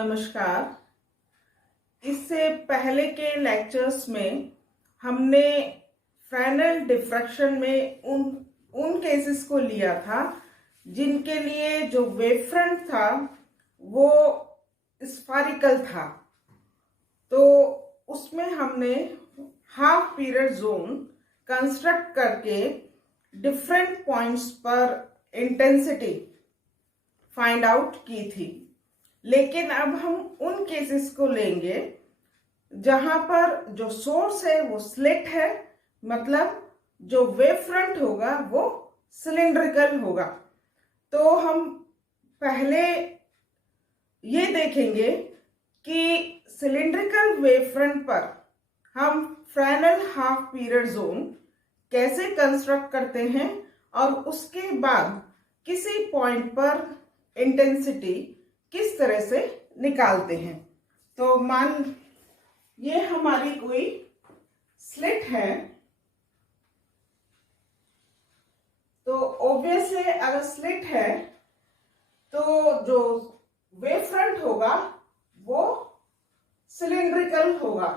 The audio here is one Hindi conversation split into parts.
नमस्कार। इससे पहले के लेक्चर्स में हमने फ्रेनेल डिफ्रैक्शन में उन केसेस को लिया था जिनके लिए जो वेव फ्रंट था वो स्फेरिकल था। तो उसमें हमने हाफ पीरियड जोन कंस्ट्रक्ट करके डिफरेंट पॉइंट्स पर इंटेंसिटी फाइंड आउट की थी। लेकिन अब हम उन केसेस को लेंगे जहां पर जो सोर्स है वो स्लिट है, मतलब जो वेव फ्रंट होगा वो सिलिंड्रिकल होगा। तो हम पहले ये देखेंगे कि सिलिंड्रिकल वेव फ्रंट पर हम फ्रेनेल हाफ पीरियड जोन कैसे कंस्ट्रक्ट करते हैं और उसके बाद किसी पॉइंट पर इंटेंसिटी किस तरह से निकालते हैं। तो मान ये हमारी कोई स्लिट है, तो ऑब्वियसली अगर स्लिट है तो जो वेव फ्रंट होगा वो सिलिंड्रिकल होगा।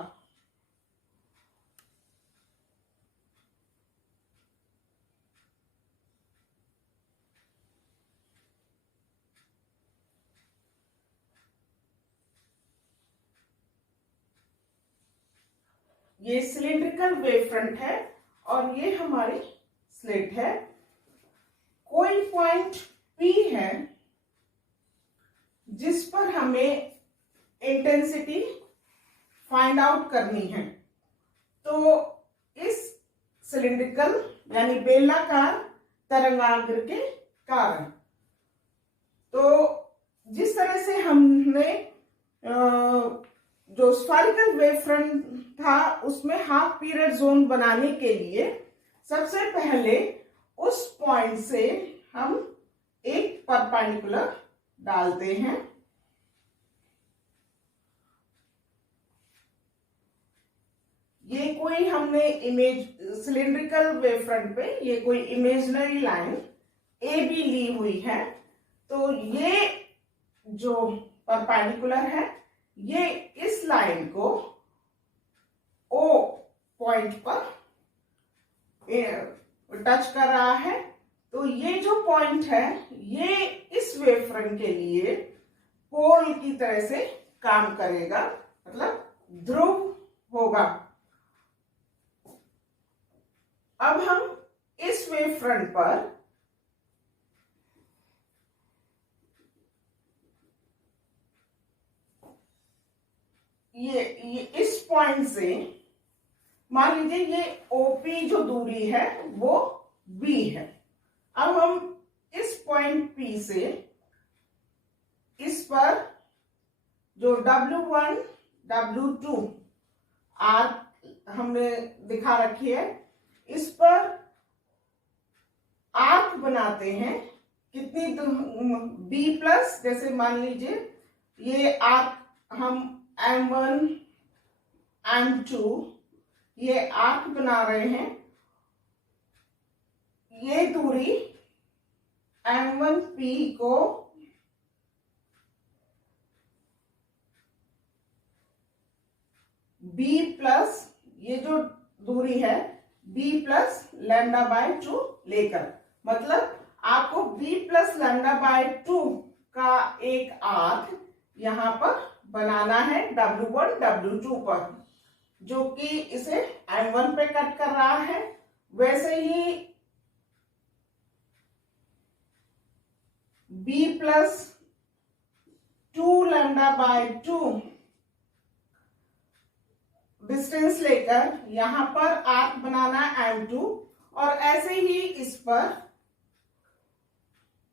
ये सिलिंड्रिकल वेव फ्रंट है और ये हमारी स्लिट है। कोई पॉइंट P है जिस पर हमें इंटेंसिटी फाइंड आउट करनी है। तो इस सिलिंड्रिकल यानी बेलनाकार तरंगाग्र के कारण, तो जिस तरह से हमने जो स्फेरिकल वेव फ्रंट था उसमें हाफ पीरियड जोन बनाने के लिए सबसे पहले उस पॉइंट से हम एक परपेंडिकुलर डालते हैं। ये कोई हमने इमेज सिलिंड्रिकल वेव फ्रंट पे ये कोई इमेजिनरी लाइन ए बी ली हुई है। तो ये जो परपेंडिकुलर है ये इस लाइन को O पॉइंट पर टच कर रहा है। तो ये जो पॉइंट है ये इस वेव फ्रंट के लिए पोल की तरह से काम करेगा, मतलब ध्रुव होगा। अब हम इस वेव फ्रंट पर ये इस पॉइंट से मान लीजिए ये OP जो दूरी है वो B है। अब हम इस पॉइंट P से इस पर जो W1 W2 आर्क हमने दिखा रखी है इस पर आर्क बनाते हैं। कितनी B प्लस, जैसे मान लीजिए ये आर्क हम M1 M2 ये आर्क बना रहे हैं। ये दूरी M1P को B प्लस, ये जो दूरी है B प्लस लैम्डा बाय 2 लेकर, मतलब आपको B प्लस लैम्डा बाय 2 का एक आर्क यहां पर बनाना है W1 W2 पर, जो कि इसे M1 पे कट कर रहा है। वैसे ही B plus 2 lambda by 2 distance लेकर यहां पर आर्क बनाना M2, और ऐसे ही इस पर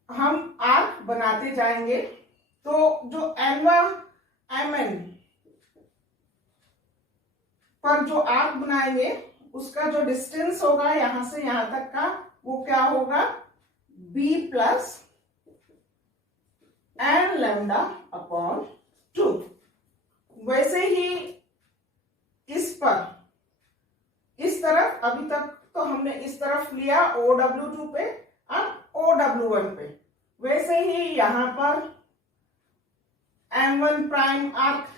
हम आर्क बनाते जाएंगे। तो जो MN पर जो आर्क बनाएंगे उसका जो डिस्टेंस होगा यहां से यहां तक का वो क्या होगा B plus N lambda upon 2। वैसे ही इस पर इस तरफ, अभी तक तो हमने इस तरफ लिया OW2 पे और OW1 पे, वैसे ही यहां पर M1 प्राइम आर्क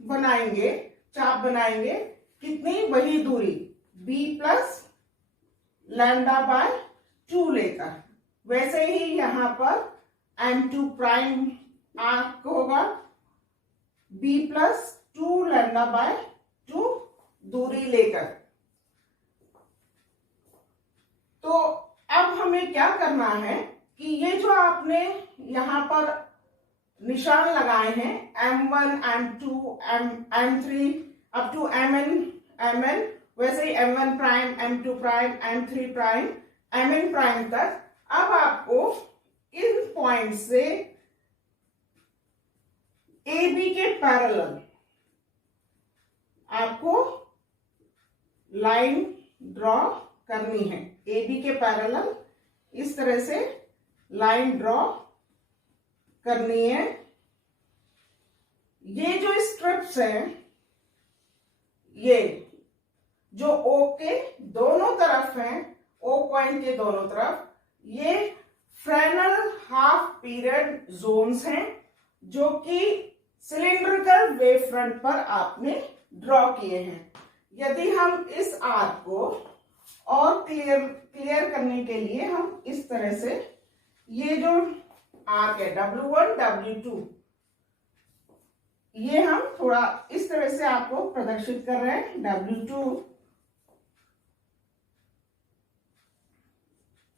बनाएंगे, चाप बनाएंगे, कितनी, वही दूरी b प्लस लैम्डा बाय 2 लेकर। वैसे ही यहां पर M2 प्राइम आर्क होगा b प्लस 2 लैम्डा बाय 2 दूरी लेकर। तो अब हमें क्या करना है कि ये जो आपने यहां पर निशान लगाए हैं M1, M2, M3 up to Mn, वैसे ही M1 prime, M2 prime, M3 prime, Mn prime तक, अब आपको इन पॉइंट से AB के पैरेलल आपको लाइन ड्रॉ करनी है। AB के पैरेलल इस तरह से लाइन ड्रॉ करनी है। ये जो स्ट्रिप्स हैं, ये जो O के दोनों तरफ हैं, O पॉइंट के दोनों तरफ, ये फ्रेनेल हाफ पीरियड जोन्स हैं जो कि सिलिंड्रिकल वेव फ्रंट पर आपने ड्रॉ किए हैं। यदि हम इस आर्क को और क्लियर करने के लिए हम इस तरह से ये जो आर्क है W1, W2, ये हम थोड़ा इस तरह से आपको प्रदर्शित कर रहे हैं। W2,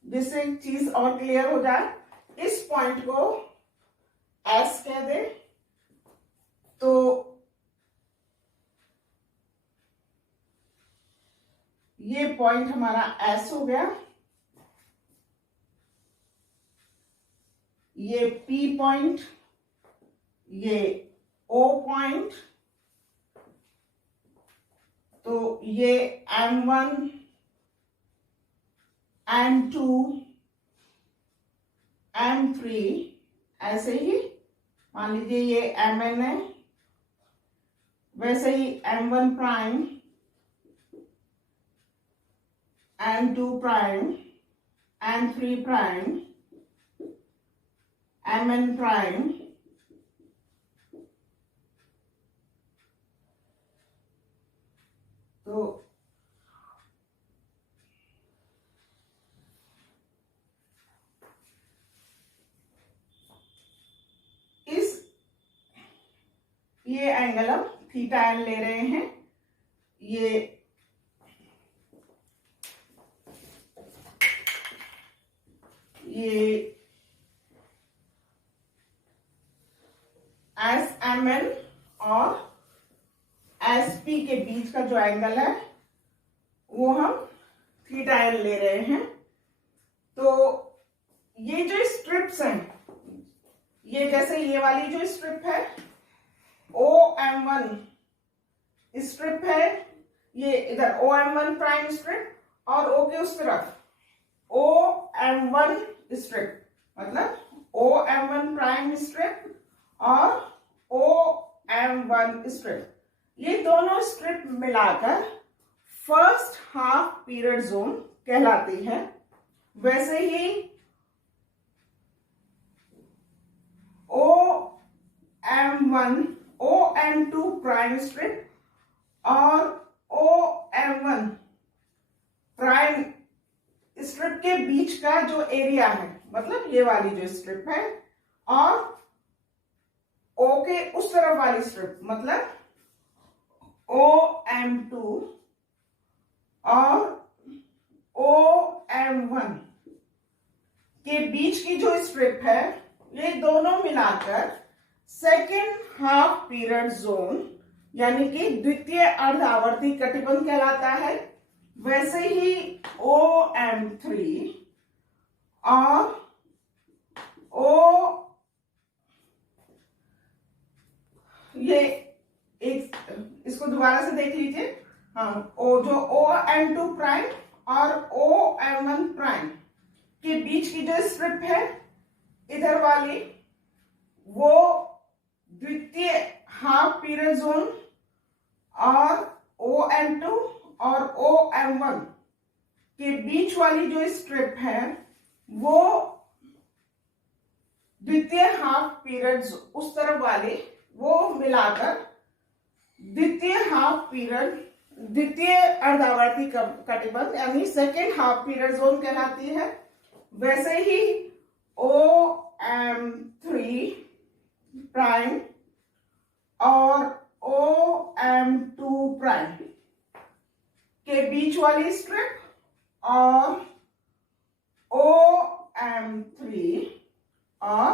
जिससे चीज और क्लियर हो जाए। इस पॉइंट को S कह दे, तो ये पॉइंट हमारा S हो गया। ये P पॉइंट, ये O पॉइंट, तो ये M1, M2, M3, ऐसे ही मान लीजिए ये Mn है, वैसे ही M1 prime, M2 prime, M3 prime, Mn prime, तो ये एंगल हम थीटा एन ले रहे हैं। ये एस एम एन और एस पी के बीच का जो एंगल है वो हम थीटा एन ले रहे हैं। तो ये जो स्ट्रिप्स हैं, ये जैसे ये वाली जो स्ट्रिप है OM1 स्ट्रिप है, ये इधर OM1 प्राइम स्ट्रिप और O के उस तरफ OM1 स्ट्रिप, मतलब OM1 प्राइम स्ट्रिप और OM1 स्ट्रिप, ये दोनों स्ट्रिप मिलाकर फर्स्ट हाफ पीरियड जोन कहलाती है। वैसे ही OM1, OM2 प्राइम स्ट्रिप और OM1 प्राइम स्ट्रिप के बीच का जो एरिया है, मतलब ये वाली जो स्ट्रिप है, और O के उस तरफ वाली स्ट्रिप, मतलब OM2 और OM1 के बीच की जो स्ट्रिप है, ये दोनों मिलाकर सेकेंड हाफ पीरियड जोन यानी कि द्वितीय अर्धावर्ती कटिबंध कहलाता है। वैसे ही OM3 और ये एक, इसको दोबारा से देख लीजिए। हाँ, जो OM2 प्राइम और OM1 प्राइम के बीच की जो स्ट्रिप है इधर वाली, वो द्वितीय हाफ पीरियड जोन, और OM2 और OM1 के बीच वाली जो स्ट्रिप है वो द्वितीय हाफ पीरियड उस तरफ वाले वो मिलाकर द्वितीय हाफ पीरियड, द्वितीय अर्धावर्ती कटिबंध यानी सेकेंड हाफ पीरियड जोन कहलाती है। वैसे ही OM3 प्राइम और OM2 प्राइम के बीच वाली स्ट्रिप और OM3 और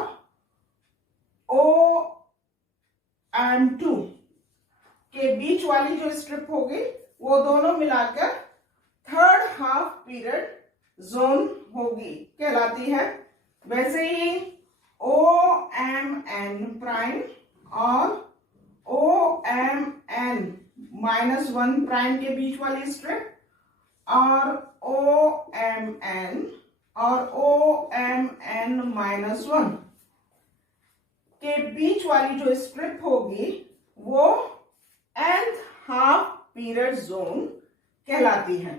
OM2 के बीच वाली जो स्ट्रिप होगी वो दोनों मिलाकर थर्ड हाफ पीरियड जोन होगी कहलाती है। वैसे ही OMN प्राइम और OMN-1 प्राइम के बीच वाली स्ट्रिप और OMN और OMN-1 के बीच वाली जो स्ट्रिप होगी वो nth हाफ पीरियड जोन कहलाती है।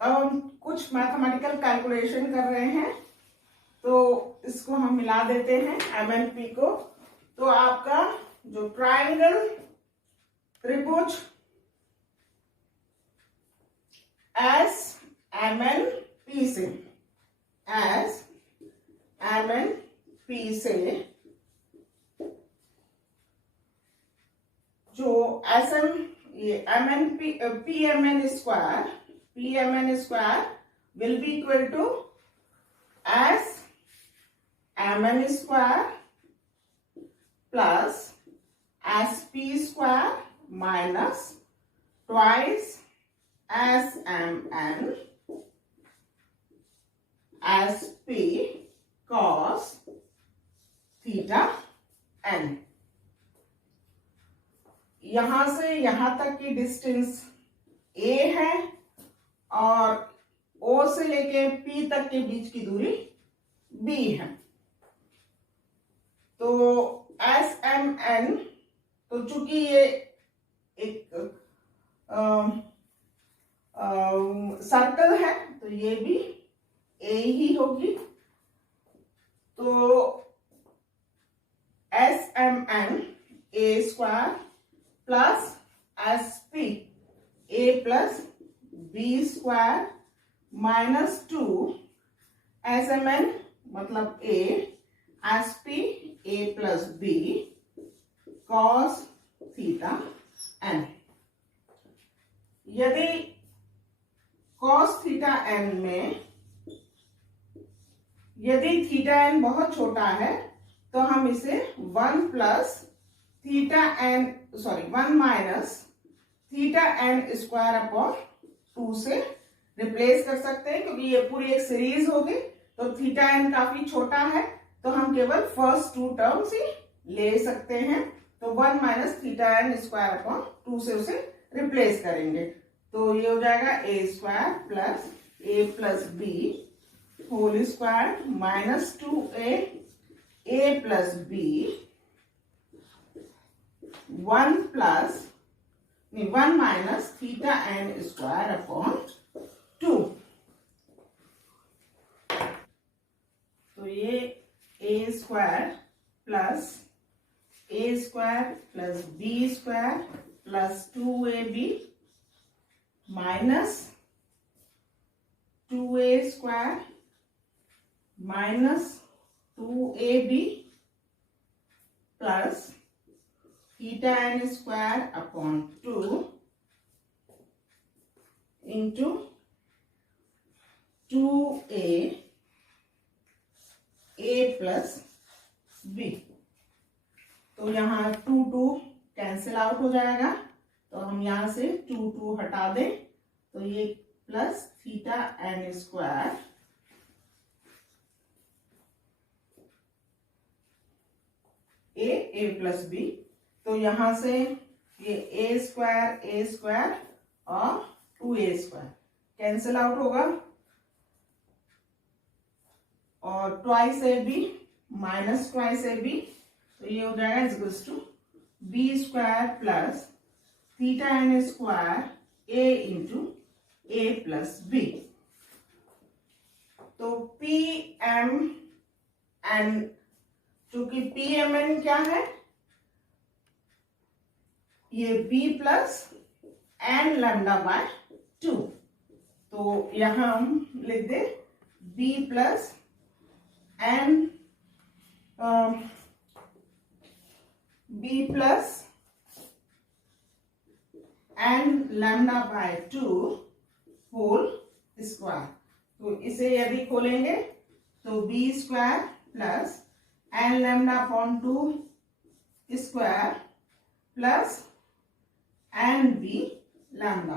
हम कुछ मैथमेटिकल कैलकुलेशन कर रहे हैं, तो इसको हम मिला देते हैं MNP को। तो आपका जो ट्राइंगल त्रिभुज SMNP से जो PMN square will be equal to SMN square plus SP square minus twice SMN SP cos theta n। यहां से यहां तक की डिस्टेंस A है और O से लेके P तक के बीच की दूरी B है। तो SMN, तो चूंकि ये एक सर्कल है तो ये भी A ही होगी। तो SMN A square plus SP A plus B square minus 2 SMN मतलब A SP A plus B cos theta n। यदि cos थीटा n में यदि थीटा n बहुत छोटा है तो हम इसे 1 minus theta n square upon 2 से रिप्लेस कर सकते हैं, क्योंकि ये पूरी एक सीरीज होगी। तो थीटा n काफी छोटा है तो हम केवल फर्स्ट 2 टर्म्स ही ले सकते हैं। तो 1 minus theta n square upon 2 से उसे रिप्लेस करेंगे। तो ये हो जाएगा A square plus A plus B whole square minus 2A A plus B 1 minus theta n square upon 2। तो ये A square plus B square plus 2AB minus 2A square minus 2AB plus theta n square upon 2 into 2A plus B। तो यहाँ 2 कैंसिल आउट हो जाएगा, तो हम यहाँ से 2 हटा दें तो ये plus theta n square A plus B। तो यहां से ये A स्क्वायर और 2A स्क्वायर कैंसिल आउट होगा और twice AB minus twice AB, तो ये हो जाएगा equals to B square plus theta N square A into A plus B. तो पी एम एन, चूंकि पी एम एन क्या है, ये B plus N lambda by 2। तो यहां हम लिख दे B plus N, B plus N lambda by 2 whole square. तो इसे यदि खोलेंगे तो B square plus N lambda upon 2 square plus N B lambda.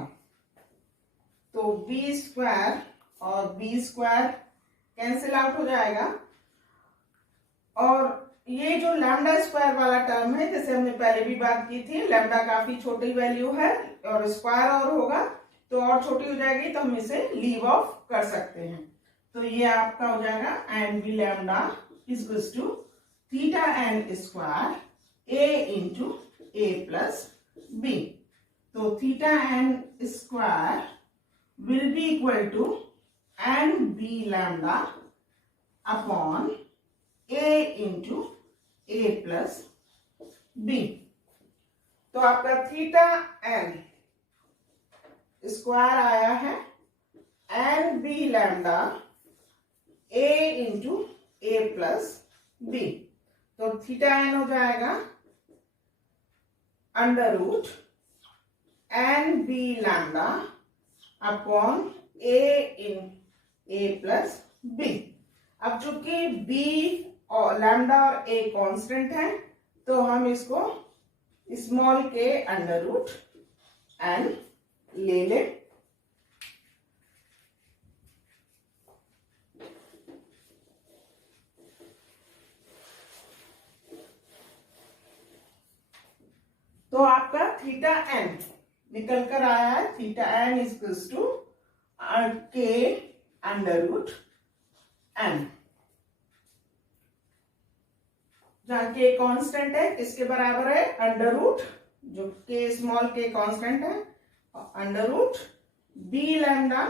तो बी स्क्वायर और बी स्क्वायर कैंसिल आउट हो जाएगा, और ये जो लैम्डा स्क्वायर वाला टर्म है, जैसे हमने पहले भी बात की थी, लैम्डा काफी छोटी वैल्यू है और स्क्वायर और होगा तो और छोटी हो जाएगी, तो हम इसे लीव ऑफ कर सकते हैं। तो ये आपका हो जाएगा N B lambda equals to theta N square A into A plus B. तो theta N square will be equal to N B lambda upon A into A plus B. तो आपका थीटा एन स्क्वायर आया है N B lambda A into A plus B. तो थीटा एन हो जाएगा under root N B lambda upon A in A plus B. अब चूंकि बी और लैम्डा और ए कांस्टेंट है, तो हम इसको स्मॉल के अंडर रूट एन ले ले। तो आपका थीटा एन निकल कर आया है, theta N equals to K under root N, जहां के कांस्टेंट है, किसके बराबर है, अंडर रूट, जो के स्मॉल के कांस्टेंट है, under root B lambda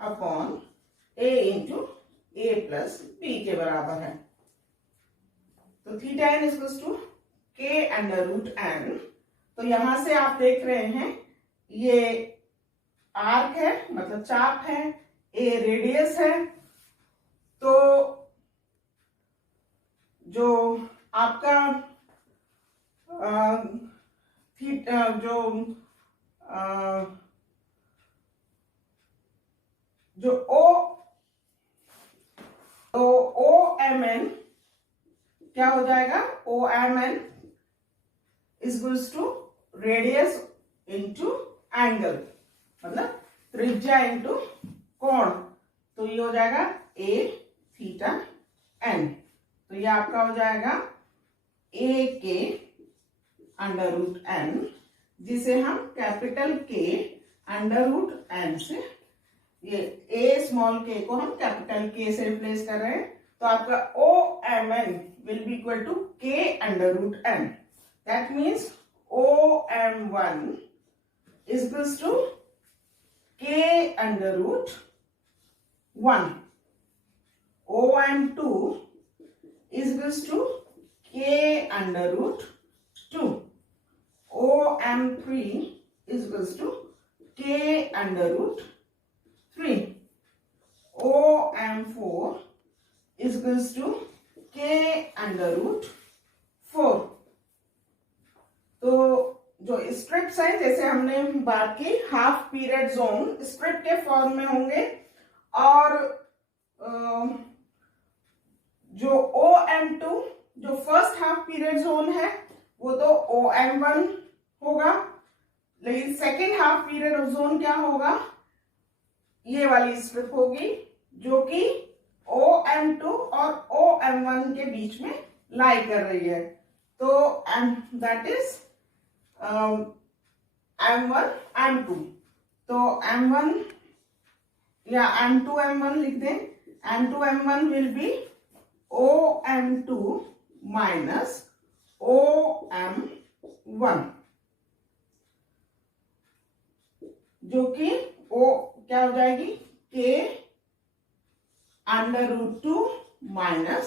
upon A into A plus B के बराबर है। तो theta N equals to K under root N. तो यहां से आप देख रहे हैं ये आर्क है, मतलब चाप है, ए रेडियस है। तो जो आपका थीटा जो ओ एम एन क्या हो जाएगा, O M N equals to radius into angle, मतलब त्रिज्या इंटू कोण। तो ये हो जाएगा ए थीटा एन। तो ये आपका हो जाएगा ए के अंडर रूट एन, जिसे हम कैपिटल के अंडर रूट एन से, ये ए स्मॉल के को हम कैपिटल के से रिप्लेस कर रहे हैं। तो आपका O M N will be equal to K under root N. That means O M one is equals to K under root 1, O M two is equals to k under root 2, OM3 is equals to k under root 3, OM4 is equals to k under root 4। तो जो स्ट्रिप्स हैं, जैसे हमने बात की, हाफ पीरियड जोन स्ट्रिप के फॉर्म में होंगे, और जो OM2 जो फर्स्ट हाफ पीरियड जोन है वो तो OM1 होगा, लेकिन सेकेंड हाफ पीरियड जोन क्या होगा, ये वाली स्ट्रिप होगी जो कि OM2 और OM1 के बीच में लाई कर रही है। तो दैट इज M1 M2। तो M1 या M2 M1 लिख दें। M2 M1 will be OM2 minus OM1 1, जो कि वो क्या हो जाएगी, k √2 माइनस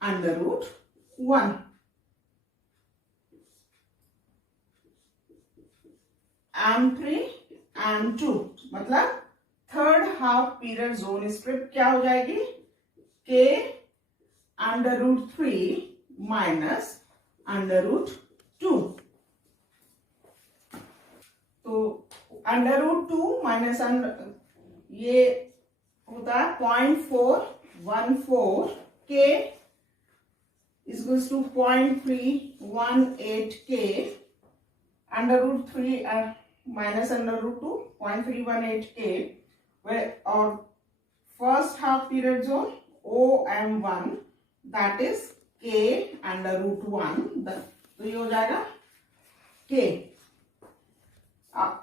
√1। M3 M2 मतलब third half period zone script क्या हो जाएगी, k √3 माइनस √2। तो √2 माइनस ये होता है 0.414 k is to 0.318 k √3 minus √2 0.318 k और first half period zone OM1 that is k √1, तो ये हो जाएगा k।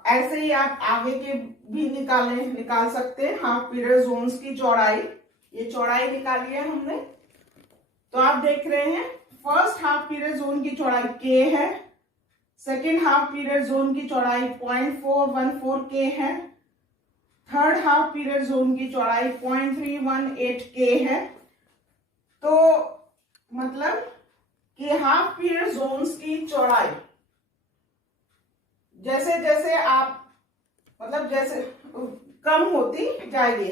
ऐसे ही आप आगे के भी निकाल सकते हैं हाफ पीरियड जोन्स की चौड़ाई। ये चौड़ाई निकाली है हमने, तो आप देख रहे हैं फर्स्ट हाफ पीरियड जोन की चौड़ाई k है, सेकेंड हाफ पीरियड जोन की चौड़ाई 0.414 k है, थर्ड हाफ पीरियड जोन की चौड़ाई 0.318 k है। तो मतलब कि हाफ पीरियड जोन्स की चौड़ाई जैसे जैसे आप मतलब जैसे कम होती जाएगी,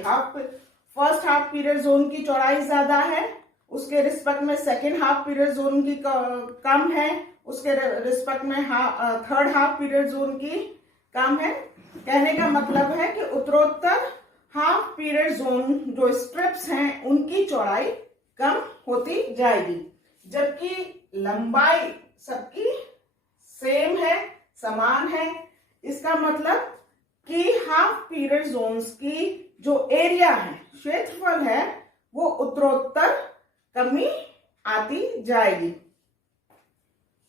फर्स्ट हाफ पीरियड जोन की चौड़ाई ज्यादा है, उसके रिस्पेक्ट में सेकेंड हाफ पीरियड जोन की कम है, उसके रिस्पेक्ट में थर्ड हाफ पीरियड जोन की कम है। कहने का मतलब है कि उत्तरोत्तर हाफ पीरियड जोन जो स्ट्रिप्स हैं उनकी चौड़ाई कम होती जाएगी, जबकि लंबाई सबकी सेम है, समान है। इसका मतलब कि हाफ पीरियड जोन्स की जो एरिया है, क्षेत्रफल है, वो उत्तरोत्तर कमी आती जाएगी।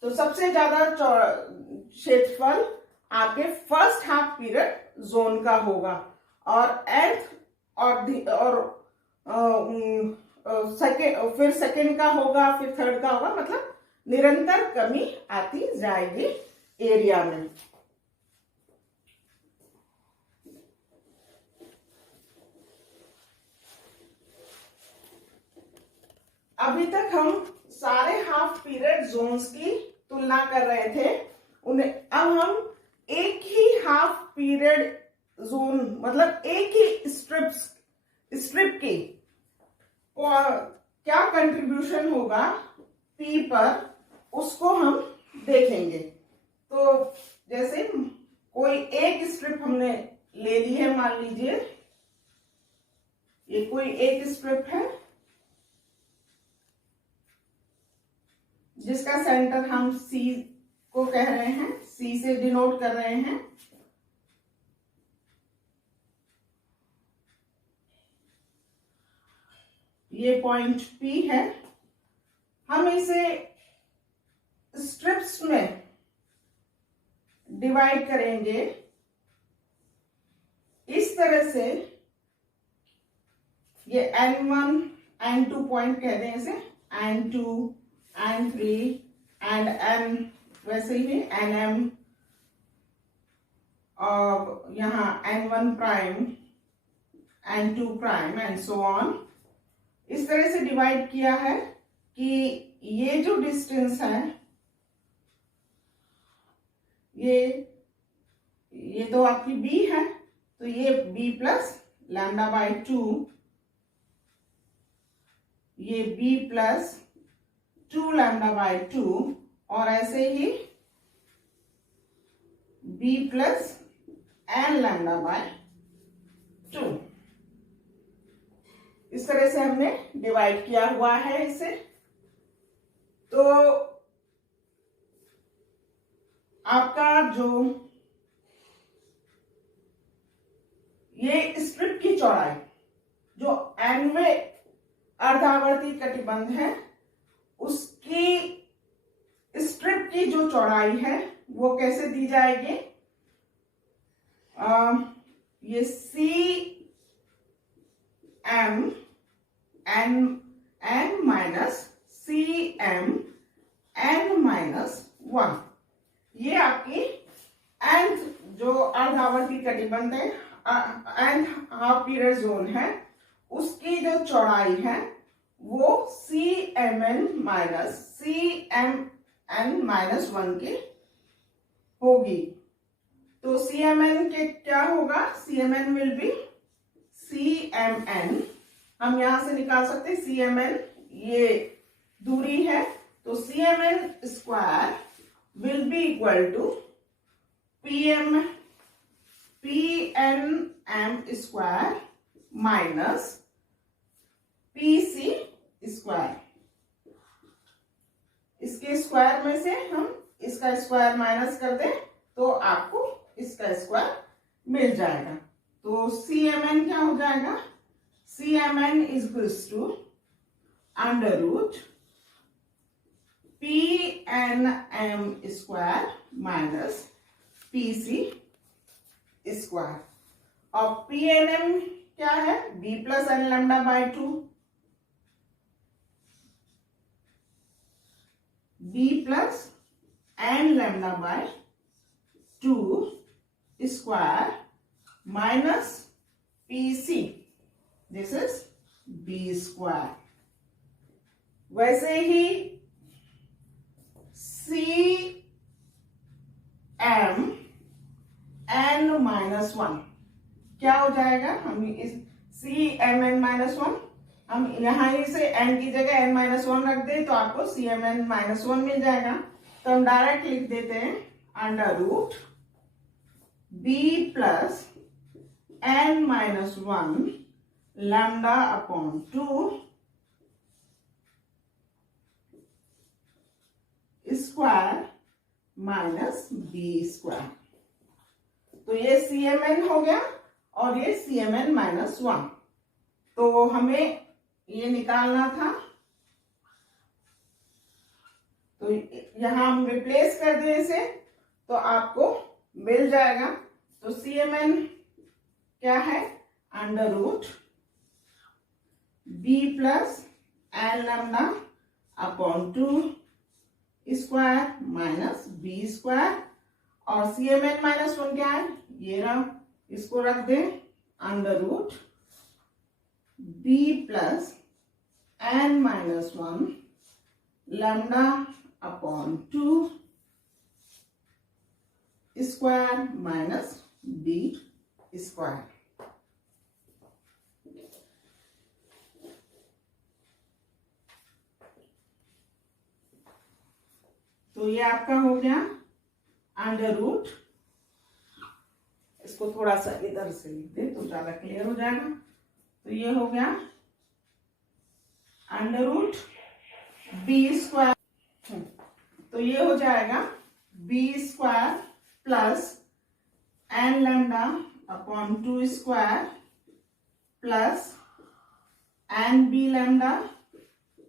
तो सबसे ज्यादा क्षेत्रफल आपके फर्स्ट हाफ पीरियड जोन का होगा और फिर सेकेंड का होगा, फिर थर्ड का होगा, मतलब निरंतर कमी आती जाएगी एरिया में। अभी तक हम सारे हाफ पीरियड जोन्स की तुलना कर रहे थे, उन्हें अब हम एक ही हाफ पीरियड जोन मतलब एक ही स्ट्रिप की क्या कंट्रीब्यूशन होगा P पर, उसको हम देखेंगे। तो जैसे कोई एक स्ट्रिप हमने ले ली है, मान लीजिए ये कोई एक स्ट्रिप है जिसका सेंटर हम C को कह रहे हैं, C से डिनोट कर रहे हैं। ये पॉइंट P है। हम इसे स्ट्रिप्स में डिवाइड करेंगे इस तरह से, ये N1 N2 पॉइंट कहते हैं इसे, N2 N3 एंड N, वैसे ही NM और यहाँ N1 prime N2 prime and so on. इस तरह से डिवाइड किया है कि ये जो डिस्टेंस है ये तो आपकी B है, तो ये B प्लस λ/2, ये B प्लस 2 λ/2 और ऐसे ही B प्लस n λ/2। इस तरह से हमने डिवाइड किया हुआ है इसे। तो आपका जो ये स्ट्रिप की चौड़ाई जो nवें अर्धावर्ती कटिबंध है उसकी स्ट्रिप की जो चौड़ाई है वो कैसे दी जाएगी, ये CM n minus CM n -1, ये आपकी nth जो अर्धावर्ती कटिबंध है, nth हाफ पीरियड जोन है, उसकी जो चौड़ाई है वो CMN-1 की होगी। तो CMN के क्या होगा, CMN विल बी CMN, हम यहां से निकाल सकते हैं CMN, ये दूरी है, तो CMN square will be equal to PNM square minus PC square. इसके स्क्वायर में से हम इसका स्क्वायर माइनस कर दें तो आपको इसका स्क्वायर मिल जाएगा। तो CMN क्या हो जाएगा, CMN equals to under root PNM square minus PC square. और PNM क्या है, B plus N lambda by 2, B plus N lambda by 2 square minus PC, this is B square. वैसे ही CMN-1 क्या हो जाएगा, हम इस CMN-1 हम यहां से n की जगह n-1 रख दे तो आपको CMN-1 मिल जाएगा। तो हम डायरेक्ट लिख देते हैं under root B plus n-1 lambda upon 2 square minus B square. तो ये CMN हो गया और ये CMN-1। तो हमें ये निकालना था, तो यहां हम रिप्लेस कर दें इसे तो आपको मिल जाएगा। तो CMN क्या है, under root B plus N lambda upon 2 square minus B square. और CMN-1 क्या है, ये रहा, इसको रख दें under root B plus n-1 lambda upon 2 square minus B square. तो ये आपका हो गया अंडर रूट, इसको थोड़ा सा इधर से लिख दे तो ज्यादा क्लियर हो जाएगा। तो ये हो गया अंडर रूट B स्क्वायर, तो ये हो जाएगा B square plus N lambda upon 2 square plus N B lambda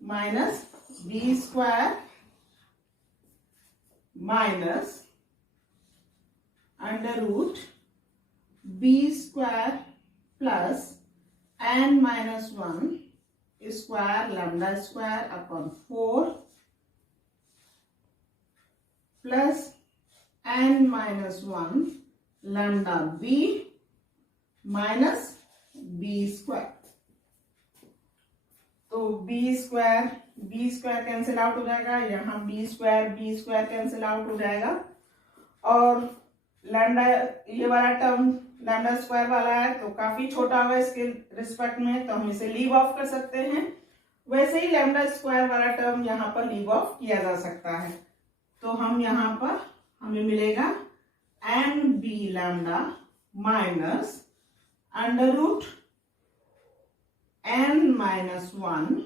minus B square minus under root B square plus n-1 square lambda square upon 4 plus n-1 lambda B minus B square. तो B स्क्वायर कैंसिल आउट हो जाएगा, यहाँ B स्क्वायर कैंसिल आउट हो जाएगा और लैम्डा ये वाला टर्म लैम्डा स्क्वायर वाला है तो काफी छोटा होगा इसके रिस्पेक्ट में, तो हम इसे लीव ऑफ कर सकते हैं। वैसे ही लैम्डा स्क्वायर वाला टर्म यहाँ पर लीव ऑफ किया जा सकता है। तो हम यहाँ पर हमें मिलेगा N B lambda minus under root n-1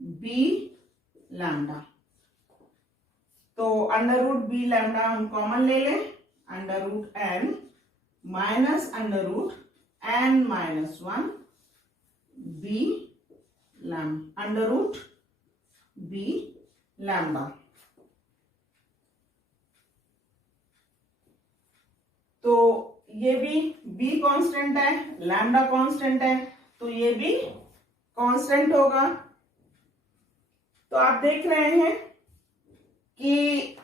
B lambda. तो अंडर रूट बी लैम्डा हम कॉमन ले लें, under root n minus under root n-1 B lambda under root B lambda. तो ये भी b कांस्टेंट है, लैम्डा कांस्टेंट है, तो ये भी कांस्टेंट होगा। तो आप देख रहे हैं कि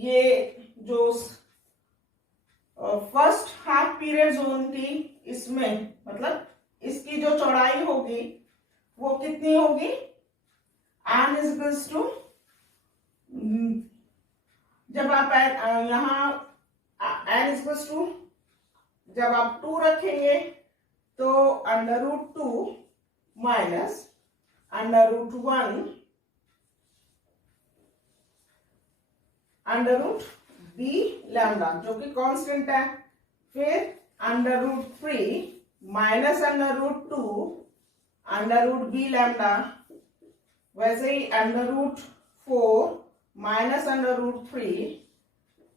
ये जो फर्स्ट हाफ पीरियड जोन की, इसमें मतलब इसकी जो चौड़ाई होगी वो कितनी होगी, n इज इक्वल्स टू, जब आप यहाँ n इज इक्वल्स टू, जब आप 2 रखेंगे तो √2 माइनस √1 √b लैम्डा जो कि कांस्टेंट है, फिर √3 माइनस √2 √b लैम्डा, वैसे ही √4 माइनस √3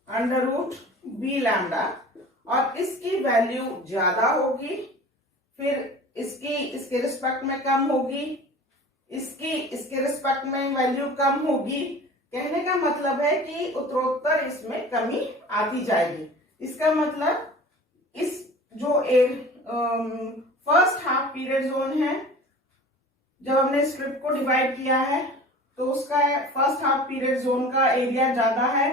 √b लैम्डा, और इसकी वैल्यू ज्यादा होगी, फिर इसकी इसके रिस्पेक्ट में कम होगी, इसकी इसके रिस्पेक्ट में वैल्यू कम होगी। कहने का मतलब है कि उत्तरोत्तर इसमें कमी आती जाएगी। इसका मतलब इस जो फर्स्ट हाफ पीरियड जोन है, जब हमने स्ट्रिप को डिवाइड किया है तो उसका फर्स्ट हाफ पीरियड जोन का एरिया ज्यादा है,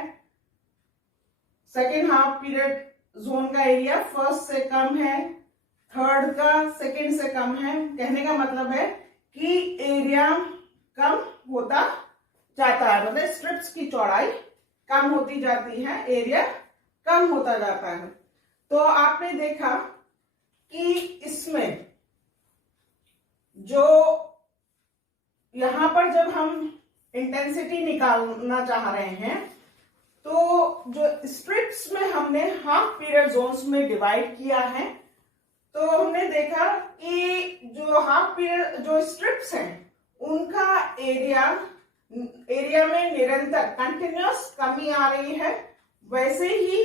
सेकेंड हाफ पीरियड जोन का एरिया फर्स्ट से कम है, थर्ड का सेकेंड से कम है। कहने का मतलब है कि एरिया कम होता जाता है, मतलब स्ट्रिप्स की चौड़ाई कम होती जाती है, एरिया कम होता जाता है। तो आपने देखा कि इसमें जो यहां पर जब हम इंटेंसिटी निकालना चाह रहे हैं तो जो स्ट्रिप्स में हमने हाफ पीरियड जोन्स में डिवाइड किया है, तो हमने देखा कि जो हाफ पीरियड जो स्ट्रिप्स हैं उनका एरिया में निरंतर कंटिन्यूअस कमी आ रही है। वैसे ही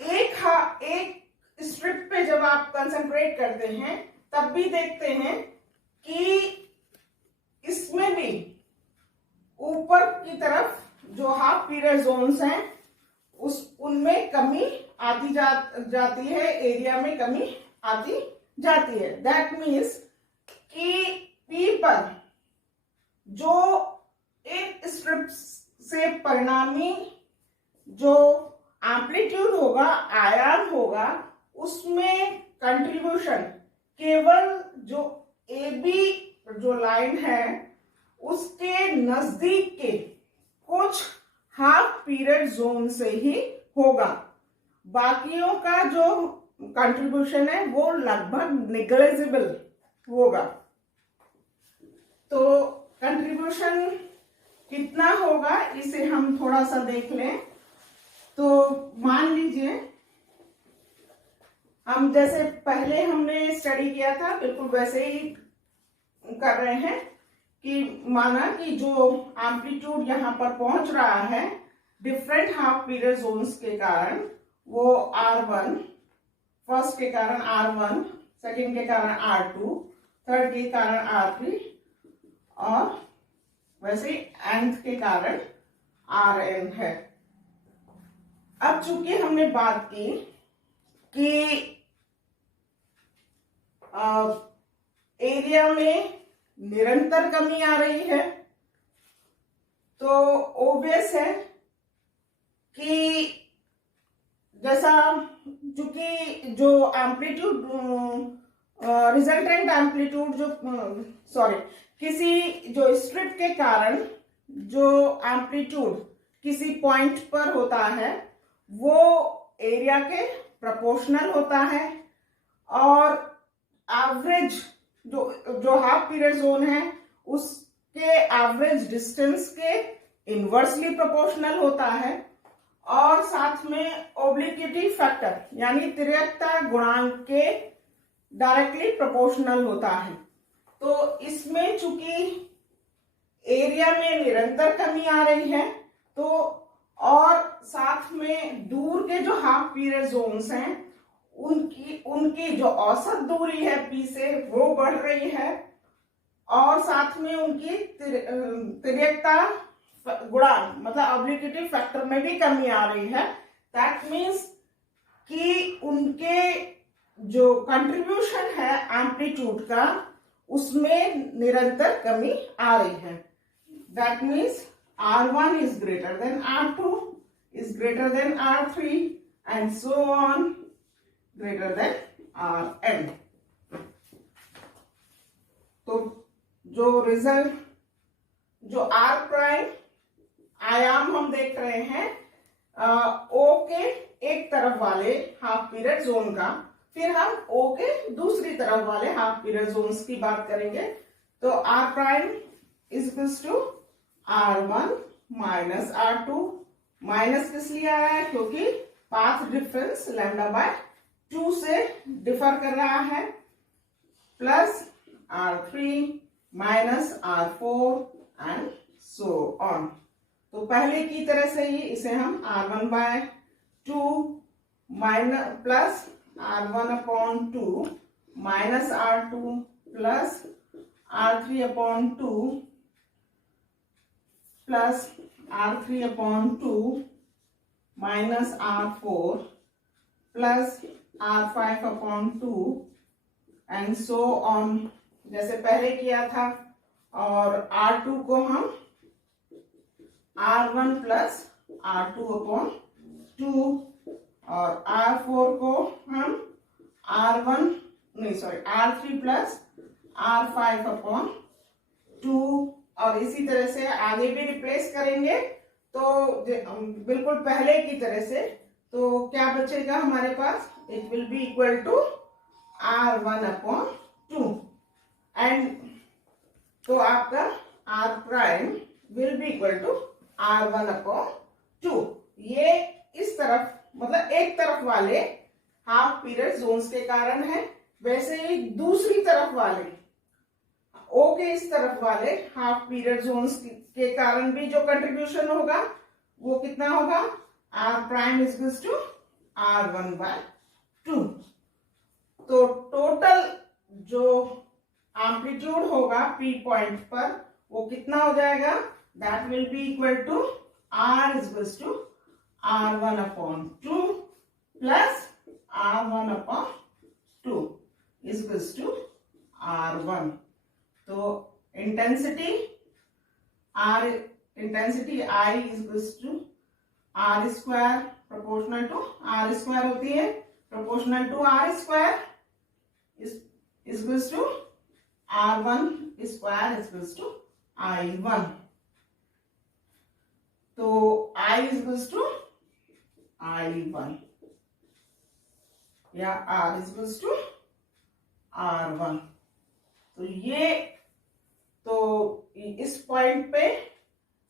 एक स्ट्रिप पे जब आप कंसंट्रेट करते हैं तब भी देखते हैं कि इसमें भी ऊपर की तरफ जो हाफ पीरियड जोन्स हैं उनमें कमी आती जाती है, एरिया में कमी आती जाती है। दैट मीन्स कि पी पर जो एक स्ट्रिप से परिणामी जो एम्पलीट्यूड होगा, आयाम होगा, उसमें कंट्रीब्यूशन केवल जो ए बी जो लाइन है उसके नजदीक के कुछ हाफ पीरियड जोन से ही होगा। बाकियों का जो कंट्रीब्यूशन है वो लगभग निग्लेजिबल होगा। तो कंट्रीब्यूशन कितना होगा इसे हम थोड़ा सा देख लें। तो मान लीजिए हम जैसे पहले हमने स्टडी किया था बिल्कुल वैसे ही कर रहे हैं कि माना कि जो एम्पलीट्यूड यहाँ पर पहुंच रहा है डिफरेंट हाफ पीरियड जोन्स के कारण, वो R1, फर्स्ट के कारण R1, सेकंड के कारण R2, थर्ड के कारण R3 और वैसे nth के कारण Rn है। अब चूंकि हमने बात की कि एरिया में निरंतर कमी आ रही है, तो ऑब्वियस है कि जैसा चूंकि जो एम्पलीट्यूड रिजल्टेंट एम्पलीट्यूड किसी जो स्ट्रिप के कारण जो एम्पलीट्यूड किसी पॉइंट पर होता है वो एरिया के प्रोपोर्शनल होता है, और एवरेज जो हाफ पीरियड जोन है उसके एवरेज डिस्टेंस के इनवर्सली प्रोपोर्शनल होता है, और साथ में ओब्लिक्विटी फैक्टर यानी तिर्यकता गुणांक के डायरेक्टली प्रोपोर्शनल होता है। तो इसमें चूंकि एरिया में निरंतर कमी आ रही है, तो और साथ में दूर के जो हाफ पीरियड जोन्स हैं उनकी जो औसत दूरी है पी से वो बढ़ रही है, और साथ में उनकी तिर्यकता गुणांक मतलब ऑब्लिक्विटी फैक्टर में भी कमी आ रही है। दैट मीन्स कि उनके जो कंट्रीब्यूशन है एम्पलीट्यूड का उसमें निरंतर कमी आ रही है। That means R1 is greater than R2 is greater than R3 and so on greater than Rn. तो जो रिजल्ट जो R प्राइम आयाम हम देख रहे हैं O के एक तरफ वाले हाफ पीरियड जोन का, फिर हम O के दूसरी तरफ वाले हाफ पीरियड जोन्स की बात करेंगे। तो R prime is equals to R1 minus R2, minus किस लिए आ रहा है, क्योंकि पाथ डिफरेंस लैम्डा बाय 2 से डिफर कर रहा है, plus R3 minus R4 and so on. तो पहले की तरह से ही इसे हम R1 by 2 minus plus R1 upon 2 minus R2 plus R3 upon 2 plus R3 upon 2 minus R4 plus R5 upon 2 and so on, जैसे पहले किया था। और R2 को हम R1 प्लस R2 अपॉन 2 और R4 को हम R3 प्लस R5 अपॉन 2 और इसी तरह से आगे भी रिप्लेस करेंगे। तो बिल्कुल पहले की तरह से, तो क्या बचेगा हमारे पास, it will be equal to R1 upon 2 and तो आपका R prime will be equal to R1 upon 2। ये इस तरफ मतलब एक तरफ वाले हाफ पीरियड जोन्स के कारण है, वैसे ही दूसरी तरफ वाले O के इस तरफ वाले हाफ पीरियड जोन्स के कारण भी जो कंट्रीब्यूशन होगा वो कितना होगा, R prime is equal to R1 by 2। तो टोटल जो एम्पलीट्यूड होगा P पॉइंट पर वो कितना हो जाएगा, that will be equal to R is equal to R1 upon 2 plus R1 upon 2 is equal to R1। तो intensity I is equal to R square proportional to R square होती है, proportional to R square is equal to R1 square is equal to I1। तो I is equal to I1 या R is equal to R1। तो ये तो इस पॉइंट पे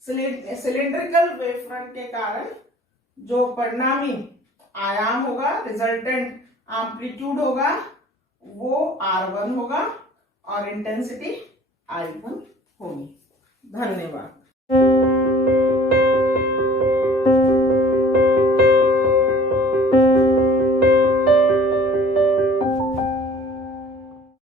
सिलिंड्रिकल वेव फ्रंट के कारण जो परिणामी आयाम होगा, रिजल्टेंट एम्पलीट्यूड होगा, वो R1 होगा और इंटेंसिटी I1 होगी। धन्यवाद।